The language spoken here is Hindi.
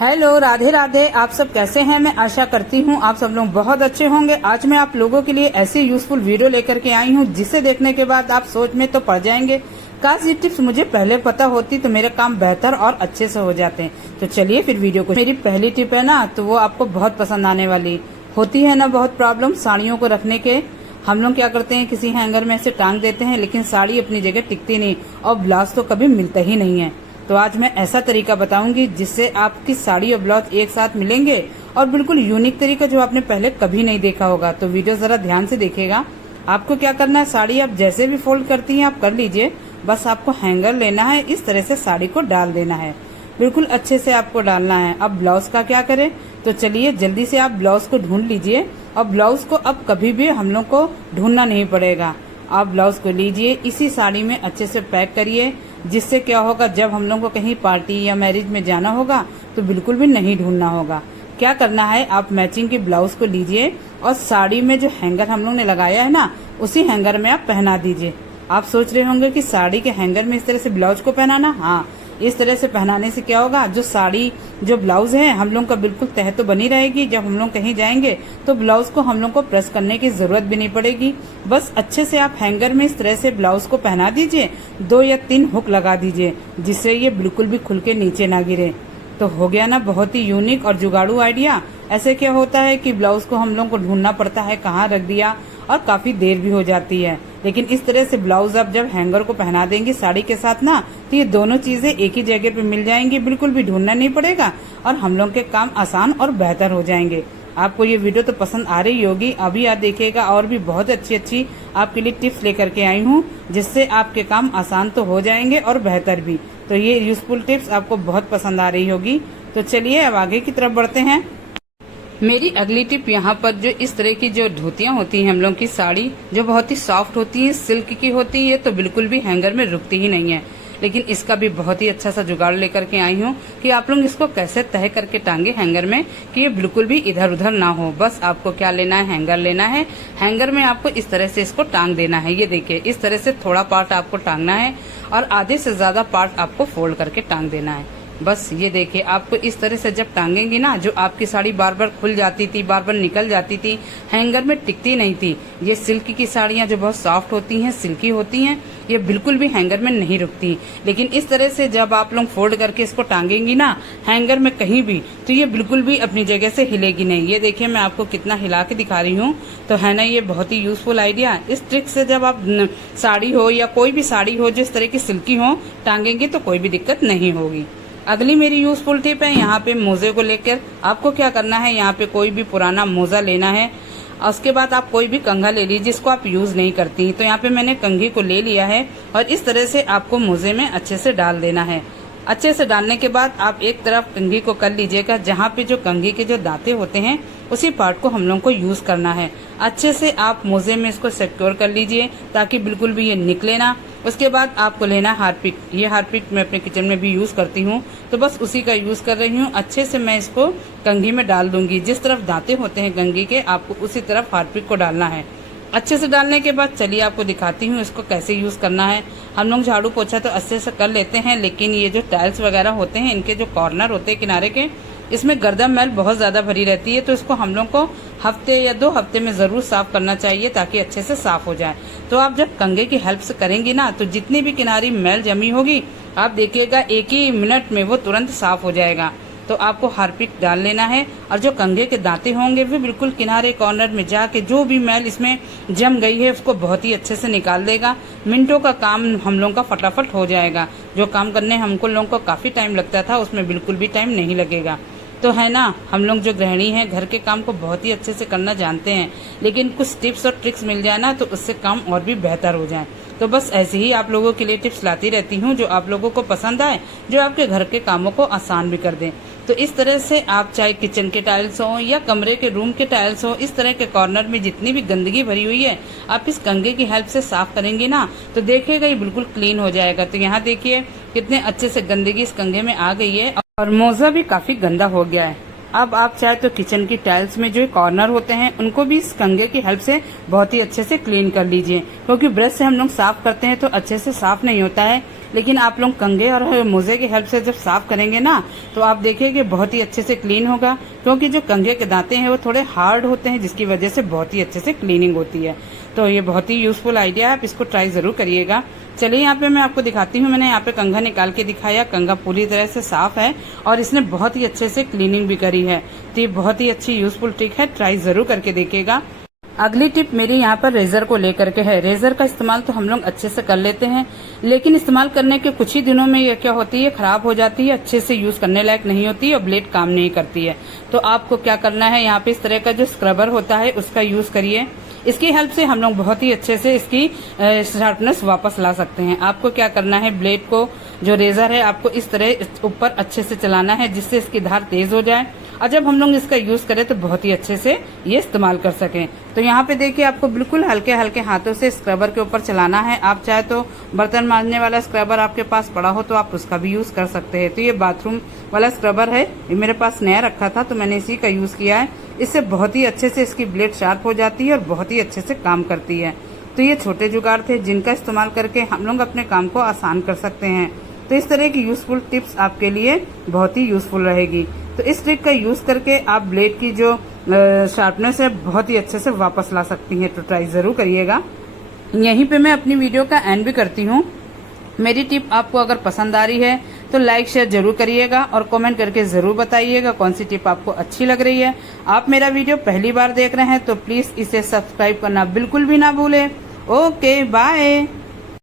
हेलो, राधे राधे। आप सब कैसे हैं? मैं आशा करती हूँ आप सब लोग बहुत अच्छे होंगे। आज मैं आप लोगों के लिए ऐसी यूजफुल वीडियो लेकर के आई हूँ जिसे देखने के बाद आप सोच में तो पड़ जाएंगे, काश ये टिप्स मुझे पहले पता होती तो मेरे काम बेहतर और अच्छे से हो जाते हैं। तो चलिए फिर वीडियो को। मेरी पहली टिप है ना, तो वो आपको बहुत पसंद आने वाली होती है ना। बहुत प्रॉब्लम साड़ियों को रखने के। हम लोग क्या करते हैं, किसी हैंगर में से टांग देते हैं, लेकिन साड़ी अपनी जगह टिकती नहीं और ब्लाउज तो कभी मिलता ही नहीं है। तो आज मैं ऐसा तरीका बताऊंगी जिससे आपकी साड़ी और ब्लाउज एक साथ मिलेंगे और बिल्कुल यूनिक तरीका जो आपने पहले कभी नहीं देखा होगा। तो वीडियो जरा ध्यान से देखिएगा। आपको क्या करना है, साड़ी आप जैसे भी फोल्ड करती हैं आप कर लीजिए। बस आपको हैंगर लेना है, इस तरह से साड़ी को डाल देना है, बिल्कुल अच्छे से आपको डालना है। अब ब्लाउज का क्या करें, तो चलिए जल्दी से आप ब्लाउज को ढूंढ लीजिए। और ब्लाउज को अब कभी भी हम लोग को ढूंढना नहीं पड़ेगा। आप ब्लाउज को लीजिए, इसी साड़ी में अच्छे से पैक करिए, जिससे क्या होगा, जब हम लोग को कहीं पार्टी या मैरिज में जाना होगा तो बिल्कुल भी नहीं ढूंढना होगा। क्या करना है, आप मैचिंग के ब्लाउज को लीजिए और साड़ी में जो हैंगर हम लोग ने लगाया है ना, उसी हैंगर में आप पहना दीजिए। आप सोच रहे होंगे कि साड़ी के हैंगर में इस तरह से ब्लाउज को पहनाना। हाँ, इस तरह से पहनाने से क्या होगा, जो साड़ी जो ब्लाउज है हम लोग का बिल्कुल तह तो बनी रहेगी। जब हम लोग कहीं जाएंगे तो ब्लाउज को हम लोग को प्रेस करने की जरूरत भी नहीं पड़ेगी। बस अच्छे से आप हैंगर में इस तरह से ब्लाउज को पहना दीजिए। 2 या 3 हुक लगा दीजिए, जिससे ये बिल्कुल भी खुल के नीचे ना गिरे। तो हो गया ना बहुत ही यूनिक और जुगाड़ू आइडिया। ऐसे क्या होता है कि ब्लाउज को हम लोग को ढूंढना पड़ता है, कहाँ रख दिया, और काफी देर भी हो जाती है। लेकिन इस तरह से ब्लाउज आप जब हैंगर को पहना देंगी साड़ी के साथ ना, तो ये दोनों चीजें एक ही जगह पे मिल जाएंगी, बिल्कुल भी ढूंढना नहीं पड़ेगा और हम लोग के काम आसान और बेहतर हो जाएंगे। आपको ये वीडियो तो पसंद आ रही होगी। अभी आप देखिएगा और भी बहुत अच्छी आपके लिए टिप्स लेकर के आई हूँ, जिससे आपके काम आसान तो हो जाएंगे और बेहतर भी। तो ये यूजफुल टिप्स आपको बहुत पसंद आ रही होगी। तो चलिए अब आगे की तरफ बढ़ते हैं। मेरी अगली टिप यहाँ पर जो इस तरह की जो धोतियां होती हैं हम लोग की साड़ी, जो बहुत ही सॉफ्ट होती है, सिल्क की होती है, तो बिल्कुल भी हैंगर में रुकती ही नहीं है। लेकिन इसका भी बहुत ही अच्छा सा जुगाड़ लेकर के आई हूँ कि आप लोग इसको कैसे तय करके टांगे हैंगर में कि ये बिल्कुल भी इधर उधर ना हो। बस आपको क्या लेना है, हैंगर लेना है। हैंगर में आपको इस तरह से इसको टांग देना है। ये देखिए, इस तरह से थोड़ा पार्ट आपको टांगना है और आधे से ज्यादा पार्ट आपको फोल्ड करके टांग देना है। बस ये देखिए, आपको इस तरह से जब टांगेंगी ना, जो आपकी साड़ी बार बार खुल जाती थी, बार बार निकल जाती थी, हैंगर में टिकती नहीं थी, ये सिल्क की साड़ियां जो बहुत सॉफ्ट होती हैं, सिल्की होती हैं, ये बिल्कुल भी हैंगर में नहीं रुकती। लेकिन इस तरह से जब आप लोग फोल्ड करके इसको टांगेंगी ना हैंगर में कहीं भी, तो ये बिल्कुल भी अपनी जगह से हिलेगी नहीं। ये देखिए, मैं आपको कितना हिला के दिखा रही हूँ। तो है ना ये बहुत ही यूजफुल आइडिया। इस ट्रिक से जब आप साड़ी हो या कोई भी साड़ी हो जिस तरह की सिल्की हो टांगेंगे तो कोई भी दिक्कत नहीं होगी। अगली मेरी यूजफुल टिप है यहाँ पे मोजे को लेकर। आपको क्या करना है, यहाँ पे कोई भी पुराना मोजा लेना है। उसके बाद आप कोई भी कंघा ले लीजिए जिसको आप यूज नहीं करती। तो यहाँ पे मैंने कंघी को ले लिया है और इस तरह से आपको मोजे में अच्छे से डाल देना है। अच्छे से डालने के बाद आप एक तरफ कंघी को कर लीजिएगा, जहाँ पे जो कंघी के जो दांते होते हैं उसी पार्ट को हम लोग को यूज करना है। अच्छे से आप मोजे में इसको सिक्योर कर लीजिए ताकि बिल्कुल भी ये निकले ना। उसके बाद आपको लेना हारपिक। ये हारपिक मैं अपने किचन में भी यूज करती हूँ, तो बस उसी का यूज कर रही हूँ। अच्छे से मैं इसको कंघी में डाल दूंगी। जिस तरफ दांते होते हैं कंघी के, आपको उसी तरफ हारपिक को डालना है। अच्छे से डालने के बाद चलिए आपको दिखाती हूँ इसको कैसे यूज करना है। हम लोग झाड़ू पोछा तो अच्छे से कर लेते हैं, लेकिन ये जो टाइल्स वगैरह होते हैं, इनके जो कॉर्नर होते हैं किनारे के, इसमें गर्दा मैल बहुत ज्यादा भरी रहती है। तो इसको हम लोग को हफ्ते या 2 हफ्ते में जरूर साफ करना चाहिए ताकि अच्छे से साफ हो जाए। तो आप जब कंघे की हेल्प से करेंगी ना, तो जितनी भी किनारी मैल जमी होगी आप देखिएगा 1 ही मिनट में वो तुरंत साफ हो जाएगा। तो आपको हारपिक डाल लेना है और जो कंघे के दांते होंगे वो बिल्कुल किनारे कॉर्नर में जाके जो भी मैल इसमें जम गई है उसको बहुत ही अच्छे से निकाल देगा। मिनटों का काम हम लोगों का फटाफट हो जाएगा। जो काम करने हमको लोगों को काफी टाइम लगता था, उसमें बिल्कुल भी टाइम नहीं लगेगा। तो है ना, हम लोग जो गृहिणी हैं घर के काम को बहुत ही अच्छे से करना जानते हैं, लेकिन कुछ टिप्स और ट्रिक्स मिल जाए ना तो उससे काम और भी बेहतर हो जाए। तो बस ऐसे ही आप लोगों के लिए टिप्स लाती रहती हूँ जो आप लोगों को पसंद आए, जो आपके घर के कामों को आसान भी कर दें। तो इस तरह से आप चाहे किचन के टाइल्स हो या कमरे के रूम के टाइल्स हो, इस तरह के कॉर्नर में जितनी भी गंदगी भरी हुई है आप इस कंघे की हेल्प से साफ करेंगे ना, तो देखिएगा ये बिल्कुल क्लीन हो जाएगा। तो यहाँ देखिए कितने अच्छे से गंदगी इस कंघे में आ गई है और मोजा भी काफी गंदा हो गया है। अब आप चाहे तो किचन की टाइल्स में जो कॉर्नर होते हैं उनको भी इस कंघे की हेल्प से बहुत ही अच्छे से क्लीन कर लीजिए, क्योंकि ब्रश से हम लोग साफ करते हैं तो अच्छे से साफ नहीं होता है, लेकिन आप लोग कंघे और मोजे की हेल्प से जब साफ करेंगे ना तो आप देखिए बहुत ही अच्छे से क्लीन होगा, क्योंकि जो कंघे के दांते हैं वो थोड़े हार्ड होते हैं, जिसकी वजह से बहुत ही अच्छे से क्लीनिंग होती है। तो ये बहुत ही यूजफुल आइडिया है, आप इसको ट्राई जरूर करिएगा। चलिए यहाँ पे मैं आपको दिखाती हूँ। मैंने यहाँ पे कंघा निकाल के दिखाया, कंघा पूरी तरह से साफ है और इसने बहुत ही अच्छे से क्लीनिंग भी करी है। तो ये बहुत ही अच्छी यूजफुल ट्रिक है, ट्राई जरूर करके देखिएगा। अगली टिप मेरी यहाँ पर रेजर को लेकर के है। रेजर का इस्तेमाल तो हम लोग अच्छे से कर लेते हैं, लेकिन इस्तेमाल करने के कुछ ही दिनों में ये क्या होती है, खराब हो जाती है, अच्छे से यूज करने लायक नहीं होती और ब्लेड काम नहीं करती है। तो आपको क्या करना है, यहाँ पे इस तरह का जो स्क्रबर होता है उसका यूज करिए। इसकी हेल्प से हम लोग बहुत ही अच्छे से इसकी शार्पनेस वापस ला सकते हैं। आपको क्या करना है, ब्लेड को जो रेजर है आपको इस तरह ऊपर अच्छे से चलाना है, जिससे इसकी धार तेज हो जाए और जब हम लोग इसका यूज करें तो बहुत ही अच्छे से ये इस्तेमाल कर सकें। तो यहाँ पे देखिए आपको बिल्कुल हल्के हल्के हाथों से स्क्रबर के ऊपर चलाना है। आप चाहे तो बर्तन मांजने वाला स्क्रबर आपके पास पड़ा हो तो आप उसका भी यूज कर सकते हैं। तो ये बाथरूम वाला स्क्रबर है, ये मेरे पास नया रखा था तो मैंने इसी का यूज किया है। इससे बहुत ही अच्छे से इसकी ब्लेड शार्प हो जाती है और बहुत ही अच्छे से काम करती है। तो ये छोटे जुगाड़ थे जिनका इस्तेमाल करके हम लोग अपने काम को आसान कर सकते हैं। तो इस तरह की यूजफुल टिप्स आपके लिए बहुत ही यूजफुल रहेगी। तो इस ट्रिक का यूज करके आप ब्लेड की जो शार्पनेस है बहुत ही अच्छे से वापस ला सकती हैं। तो ट्राई जरूर करिएगा। यहीं पे मैं अपनी वीडियो का एंड भी करती हूँ। मेरी टिप आपको अगर पसंद आ रही है तो लाइक शेयर जरूर करिएगा और कमेंट करके जरूर बताइएगा कौन सी टिप आपको अच्छी लग रही है। आप मेरा वीडियो पहली बार देख रहे हैं तो प्लीज इसे सब्सक्राइब करना बिल्कुल भी ना भूलें। Okay bye.